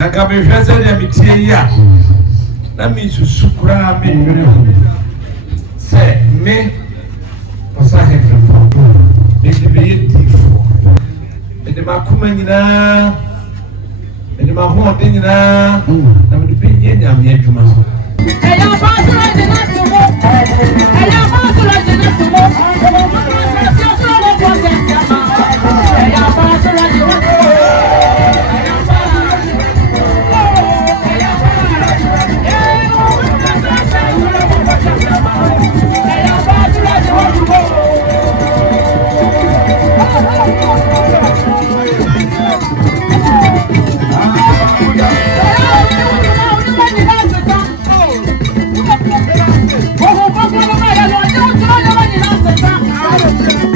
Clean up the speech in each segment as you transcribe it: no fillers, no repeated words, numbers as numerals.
I can be president here. That means you sukra me. Say me. What's I have from? Make the be difficult. And the Makumana and the Mahonina and the Pinion Yam Yajumas. I am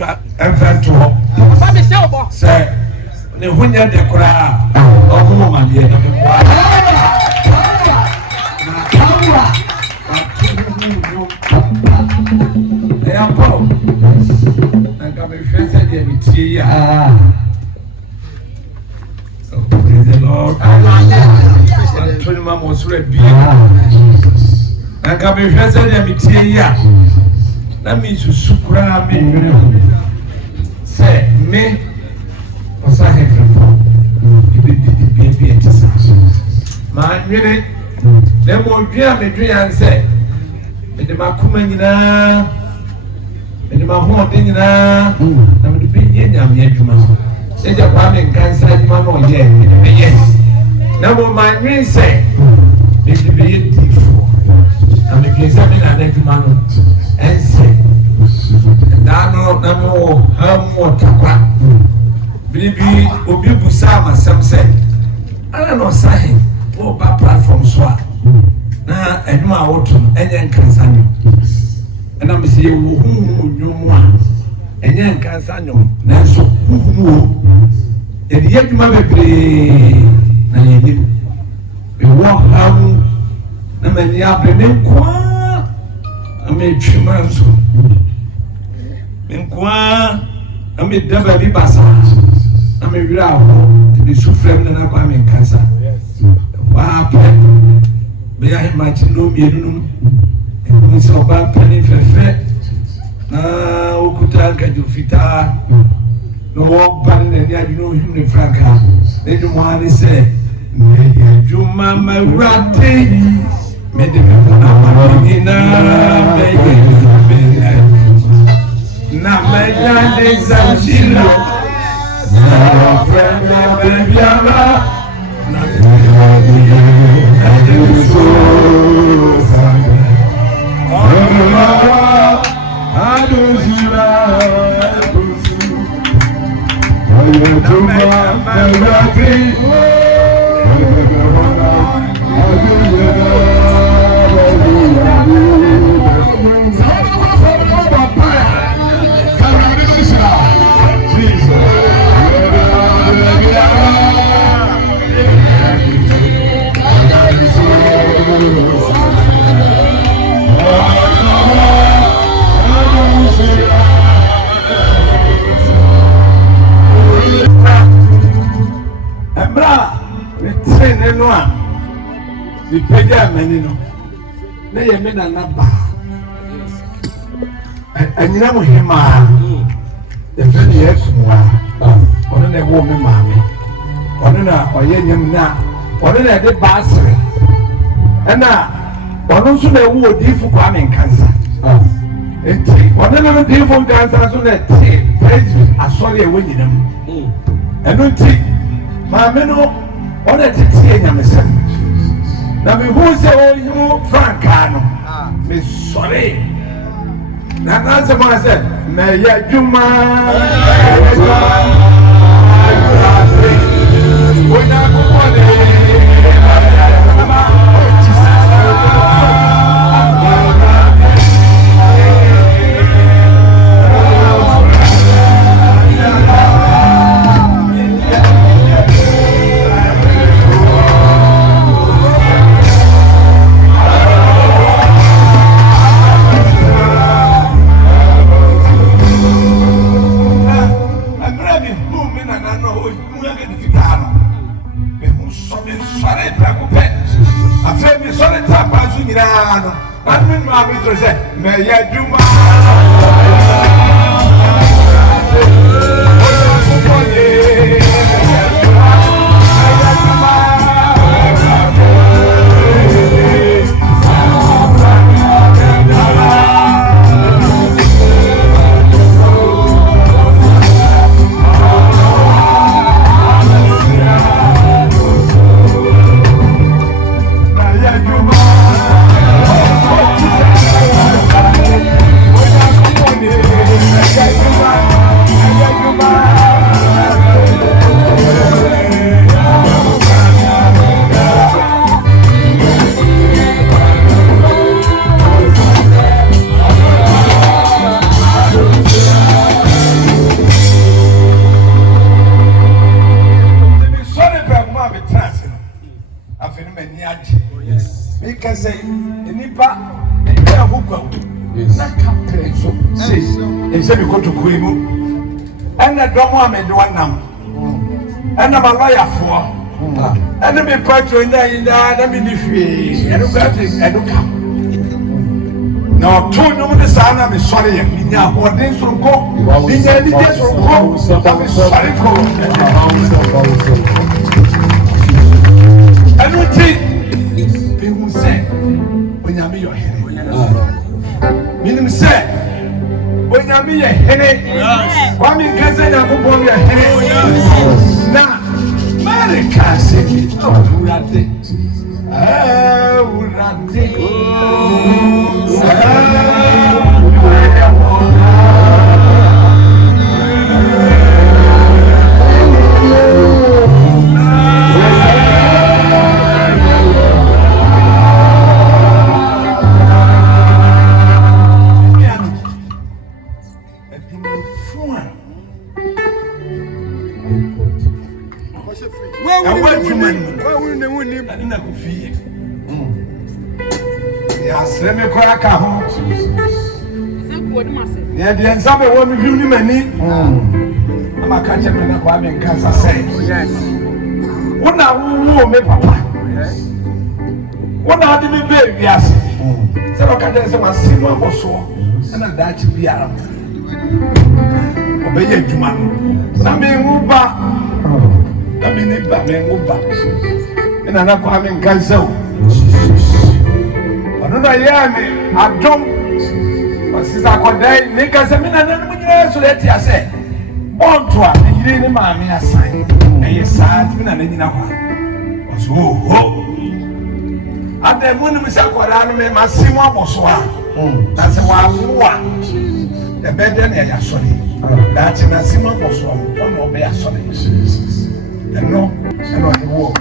twa enfrento ho ba me se obo se ne hunya de kora omo ma de na me kwa ya po na ka me fese de mi tie ya so praise the Lord Antonio ma mo sure bi na ka me fese de mi tie ya na mi susukura me nwere ho se me osa hefo bi etisa ma nwere le mo dua me dua se me de makuma nyina me de maho de nyina na me de bi nyame adwuma e je kwa me nkansa adwuma no ye me ye na mo ma nwere se me de bi etifo na me bi se me na adwuma no ense dano na mo hamo takwa bibi obi busa masam se ana no sahi o ba platform so na enu a wotum enye nkansa nyo na me se wo hu nyomu a enye nkansa nyo na so hu wo e di adwuma bebre na yeni e wo hamu na mani abene kwa ame twimanso menkwa ame daba bi basa ame wira ho bi sufrem na kwa me nkansa wa pe be ya hemachi no mienunum e so ba pani fefe na okuta gaju fita no wo ban na ni adi no himne franka e du mo ani se me juma mawrate me de me na nina me na meja de zanchilo na frena bebiama na de so sanga mama aduzira busu oyo tuma mawati the pega menino na ye me na ba anyina mo hema the friend ye kumwa ono na wo me maame ono na oye nyam na ono na de basre na ono so na wo odifu kwa me nkansa enti ono na odifu nkansa so na ti praise asori e wo nyinam eno nti maame no ono tete nyamesem na me hu se o himu frankano me sorry na se mo se me ya juma oya ko pole me ya juma because nipa ya hukwa na kapre so say say we go to Kuimu and na domo amede wanam and na lawyer for and me patro na me ni hwe and eduka na to no me sa na me sori ya nya hoden so ko nya ni de so ko ta me sori ko anuti be hu say onyame yo here minim say onyame ye here wa mi nkaze na popo mi here na America say urade urade Seme kwa kaho. Ya de nsabe wo mi hwim ni mani. Ama ka che me na kwa me nkansa sei. Wona wo me papa. Wona ade me be wiase. Se ro ka je se wa sinu aboso. Na da chi biara. Obeye adwuma no. Na me nguba. Na me ni ba me nguba. Ina na kwa me nkansa o. Nuna yami adom wasisa kodai nika se mina nanu munyina so leti ase bonto a yire ni maami asan eye saat mina na nyina kwa oso ho ade munu misa kwara no me masimo aboso a na se wa wa e bede na ya sori da chi na simo aboso ono be ya sori eno ni wo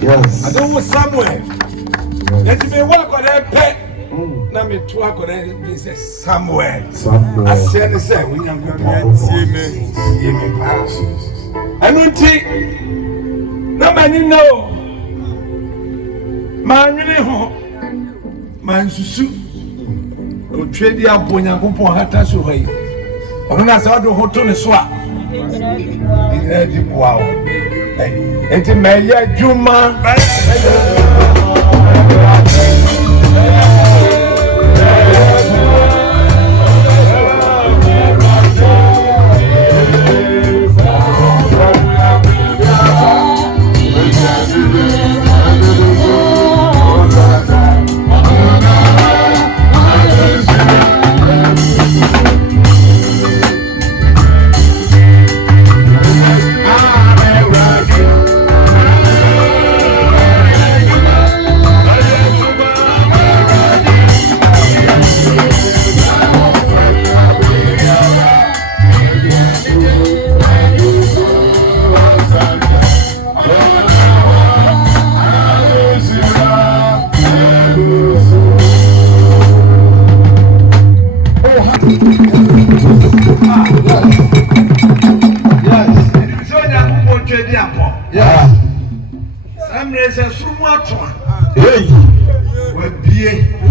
yes. I don't want somewhere. Let me walk on that pet. Let me talk on that. This somewhere. I said, I said, we can go and see me. I don't think nobody know. Man, really, man, Susu. No trade the Aponia Kupon Hata Suhay. I don't know how to hold on the swap. Wow. Enti meya juma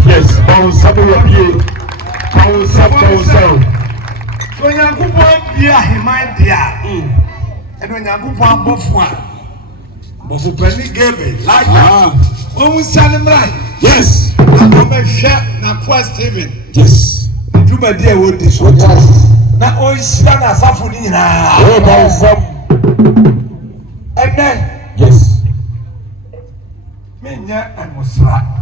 yes, Paul Sabu Rabie, Paul Sabu. So Yakubu Bia, he might be, and when Yakubu Bofua, Bofu Penny Gabe, like that, Salimrai, yes, I'm share na poor Steven, yes, you my dear would this one, now all Shana Safuna, and then, yes, Menya and Musra.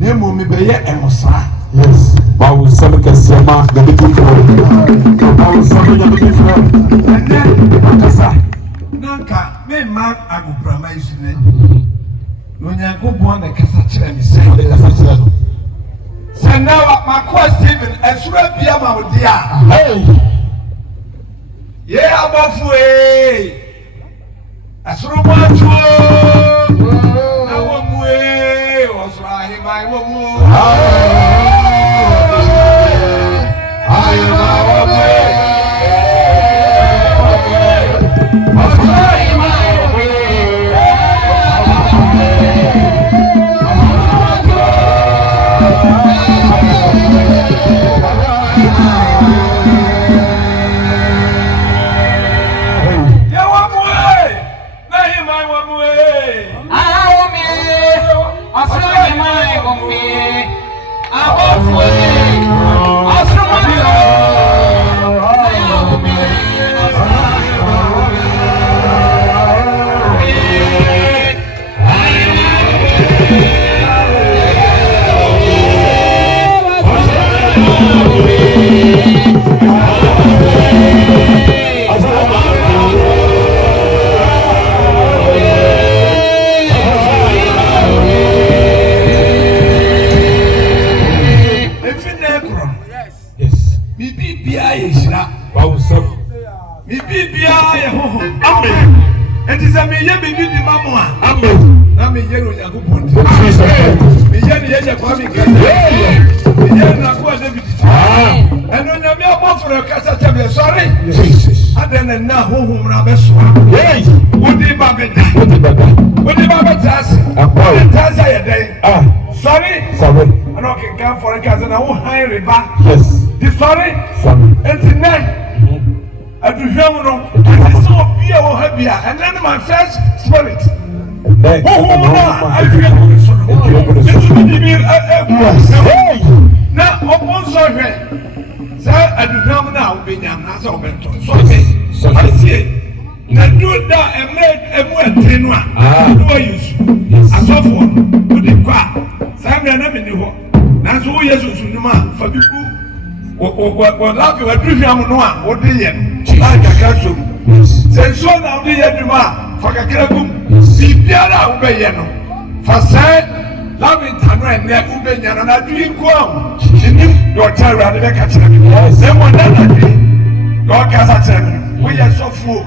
Nemo me beye emosa. Yes. Bawo sabe que se ama de bitu. Bawo sabe de bitu. Ene akasa. Nanka me ma aguprama isune. No nyankopon na kasa kire mi se. Kasa kire no. Se na wa makwa Steven esura bia ma odi a. Hey. Ye abofu e. Asuru mo atu. Na wo mu e. Osoro Agye my wo. Bibia Yehoho. Amen. And is a me baby di mamma. Amen. Na me yero Yakupon. Me yero Yakwami. Me yero Nakwa David. And when you are born for a casa, sorry. Jesus. And then now whom Rabeswa. Yes. Would the Babetta? Would the Babettas? A day. Sorry. Sorry. And I can come for a cousin. I won't hire it back. Yes. The sorry. And tonight. I do hear no. I saw fear or happier, and then my first spirit. I feel now, upon survey, sir, I do now be young as a mentor. So I see. Now do that and make a more tenua. Do I use? And so forth. Put the car. Samuel, I'm in the hall. That's who yes, for the crew. What love you are doing, what do you? Like a castle. Say so now, the Yaduma, for a crabum, see Piara Ubeyano. For said, loving Tanra and their Ubeyan, and I dream go. She knew your terror and the catcher. Then one that God Casa, we are so full.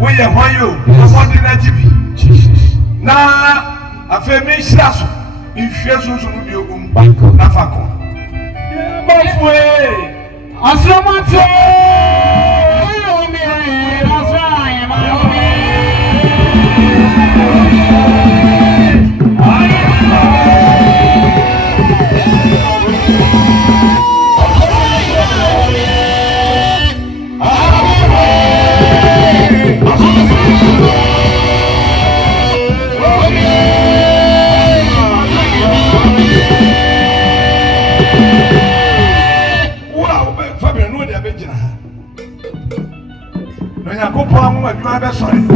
We are why you, I want in a GP. Now, a famous lasso, if she has also be a woman, Nafako. Both way. Osoro Agye. Sorry. Oh,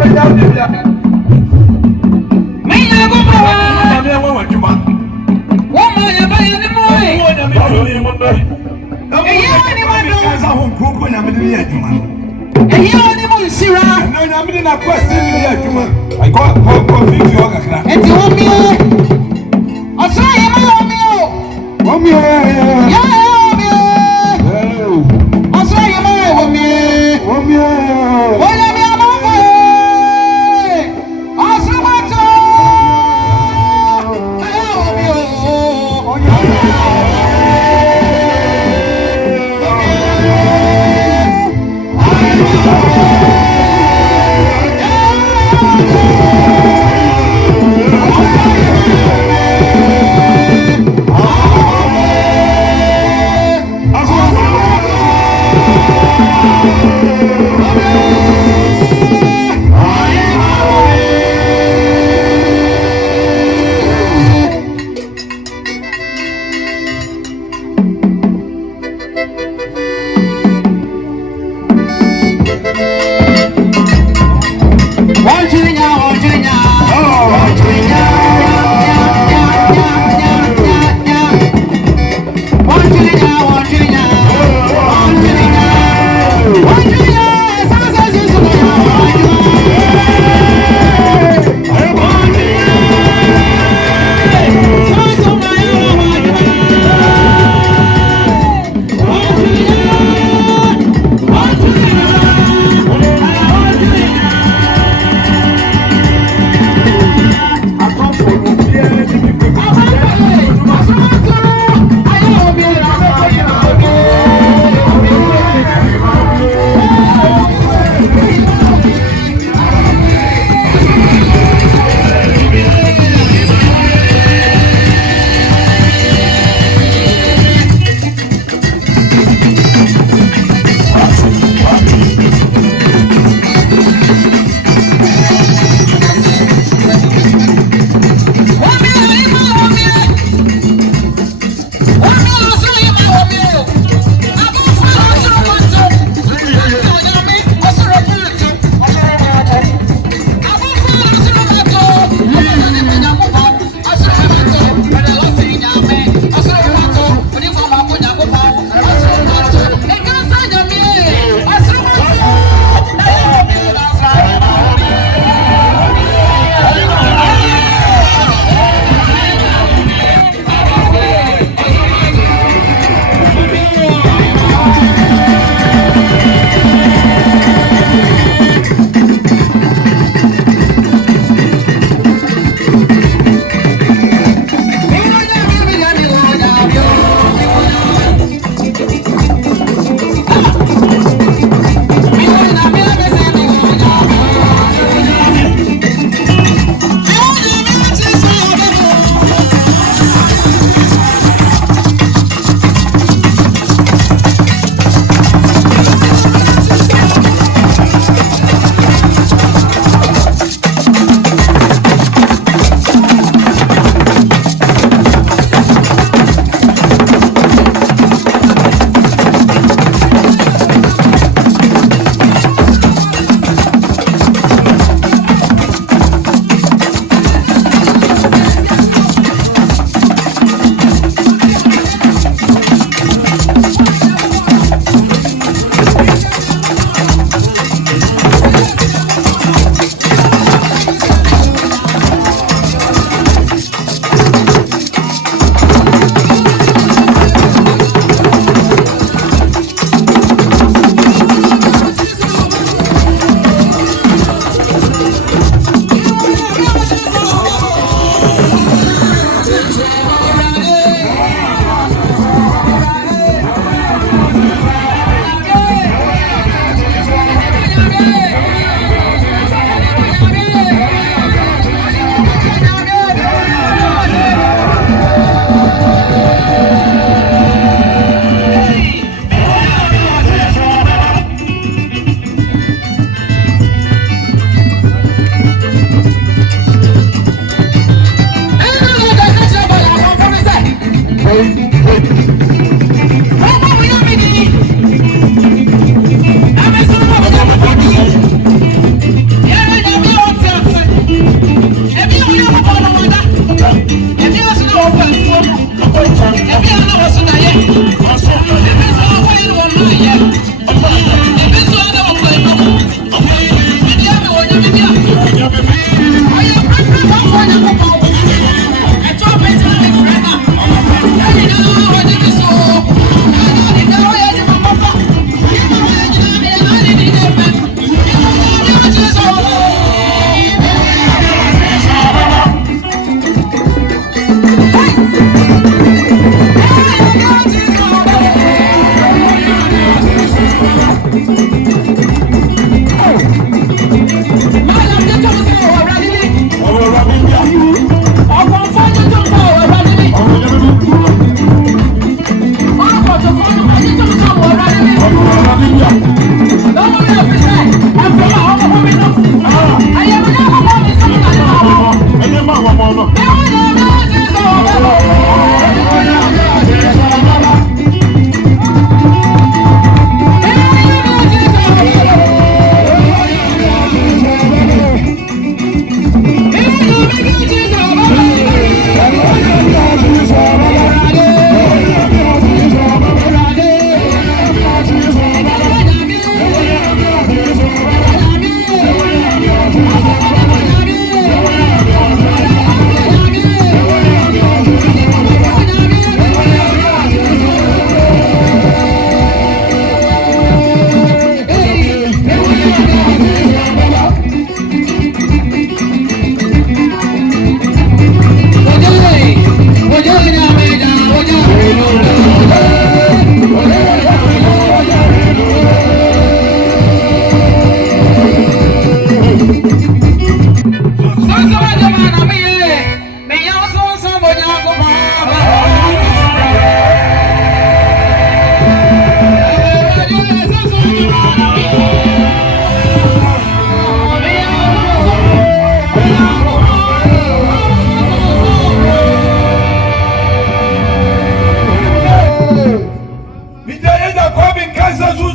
me down there. Me ya go bawa. Me ya go juma. Wo mo ya ba ya ni mo e. Wo ya me to ni mo be. E ya ni mo do. Kaza ho kroko ya me ni ya juma. E ya ni mo nsira. Na ya me na kwasi ni ya juma. Ko fifi o kakra. Enti wo mi o. Osoro ya ma wo mi o. Wo mi o. Ya wo mi o. Osoro ya ma wo mi. Wo mi o.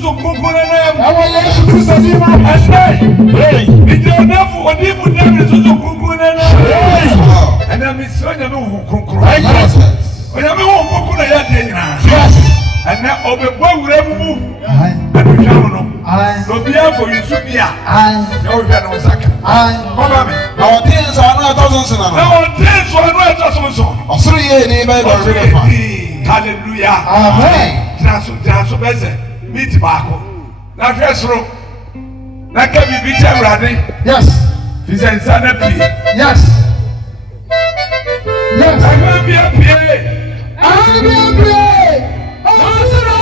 so kukunena. Ewo Yesu Kristo di ma. Hey. Ijonafu odimu David so kukunena. And I'm saying no kukunena. Onyame wo kukunena ya de nyina. Yes. And now obegbo wuramu. Aye. Adujamu no. Aye. No bia for you to bia. Aye. Na wo hwa na osaka. Aye. Come me. Na odin so anu atosonso na. Na odin so anu atosonso. Osoro ye ni ba do re fa. Hallelujah. Amen. Traso beze. Meet baako. Na hwe soro. Na ka bibi che urade. Yes. Fisensa na pie. Yes. Yes. Agba bia pie. Osoro.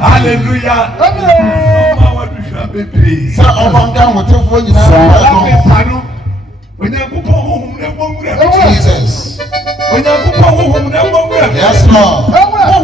Hallelujah. Sa obanga wotefo nyina Jesus. Yes Lord. Jesus. Yes Lord.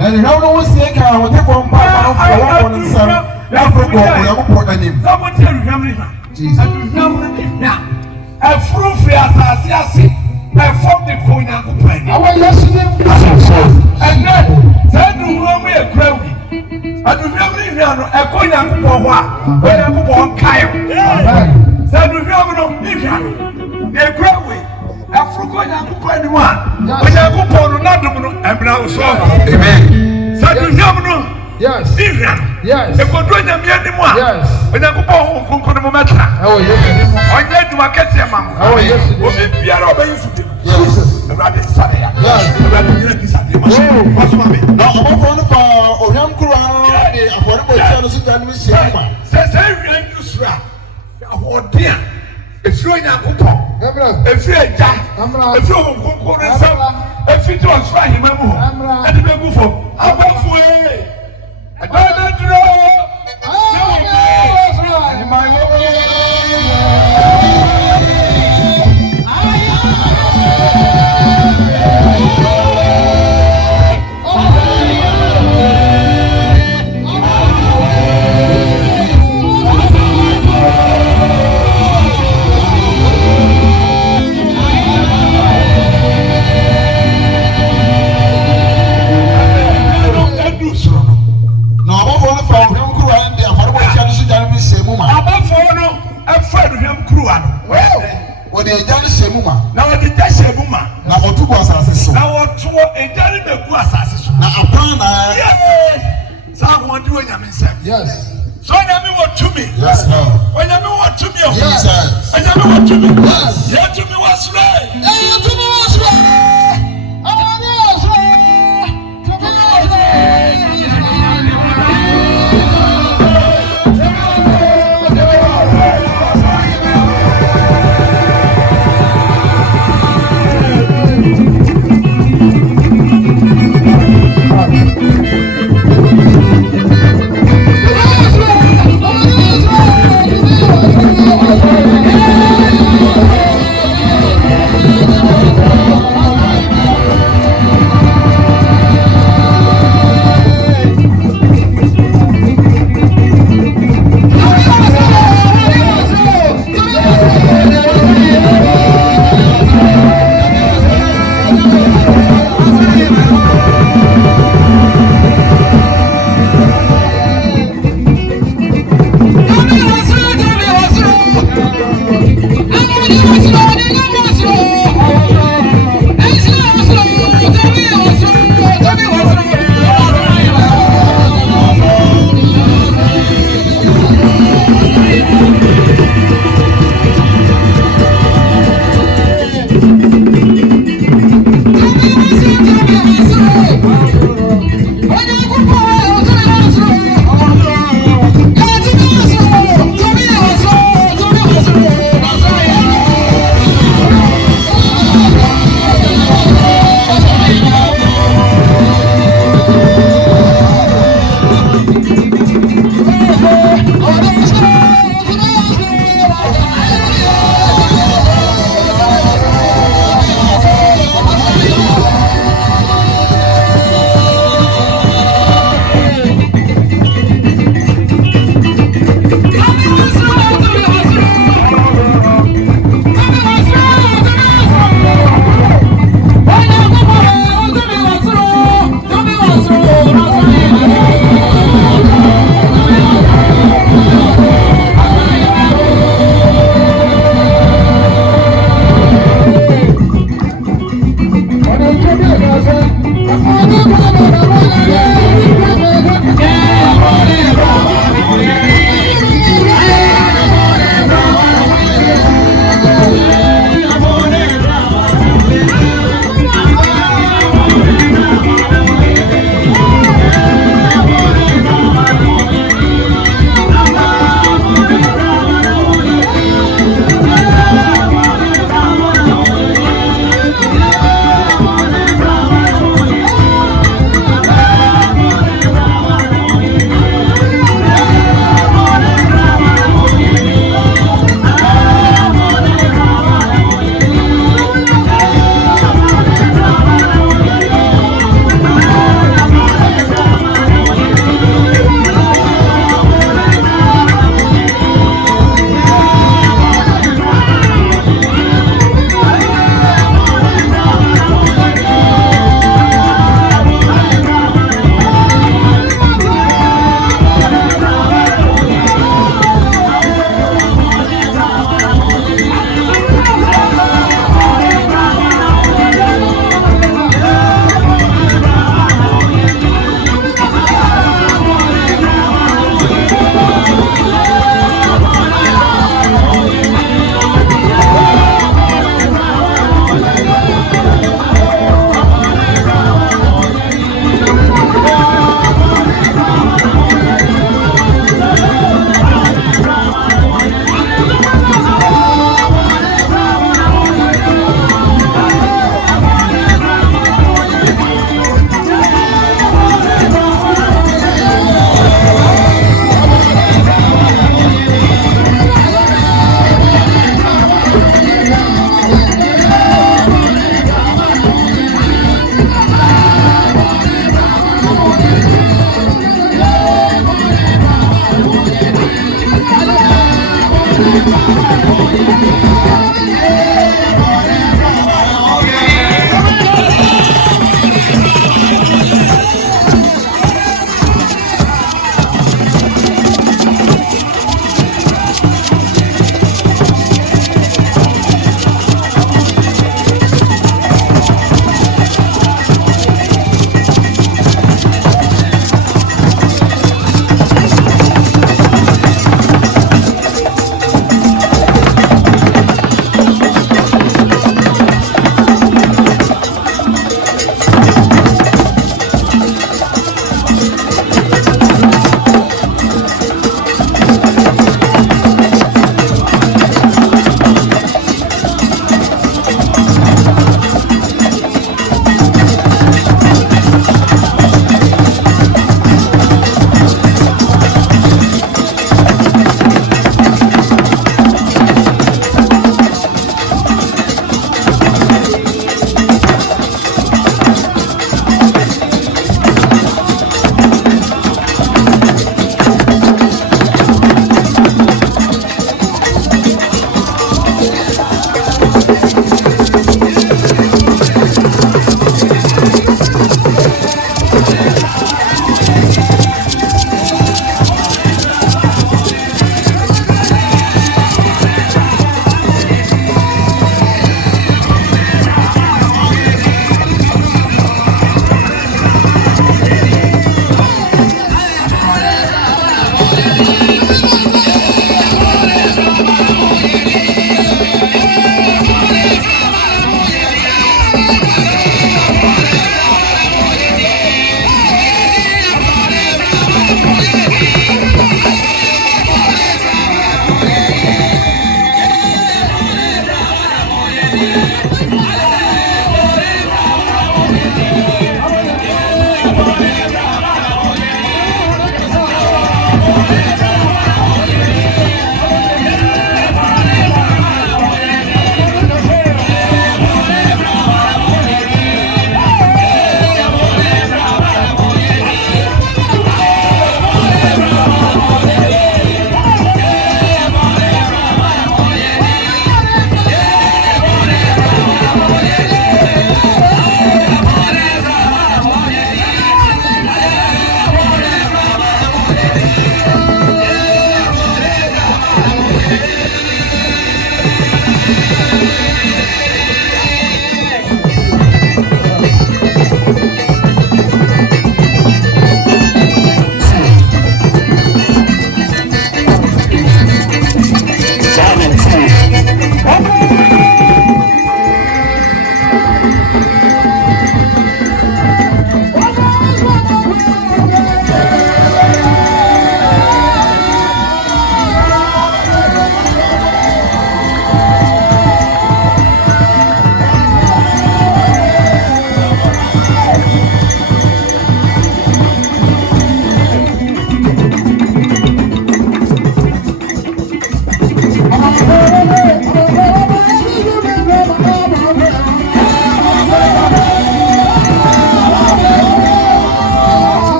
And how do we say, I will take one part of the sun? Jesus. A fruit free as I form the coin and complain. I want yesterday. And then, send you run me a crowd. I do not believe a coin and complain. When I'm born, Kyle. Send you run me a crowd. Africa and complain one. When I go for another, and now so. Amen. Send you run. Yes. Yes. The control of the moi. Yes. When I go home, Conconomatra. Oh, yes. I get to my cat, Mamma. Oh, yes. Pierre obeys to Jesus. the rabbit Sunday. Yes. The rabbit is at the machine. What's my name? Now, I'm going to Oriam Kuran. Affordable channels and we say, says every Israel. Oh, dear. It's really a coupon. If you're a jam, if you're a coupon, if you don't try him, and the people for way. I don't know. Now the Tashebuma. Now, what to was as now what to a jelly the Guasas. Now, upon someone doing a mistake. Yes. So Nyame want to me. Yes, Lord. When Nyame want to me. Jesus. When Nyame want to me. Yes. Yeah, to me was right. Hey, to me was right. I want was right. To me was right.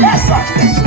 Yes, sir.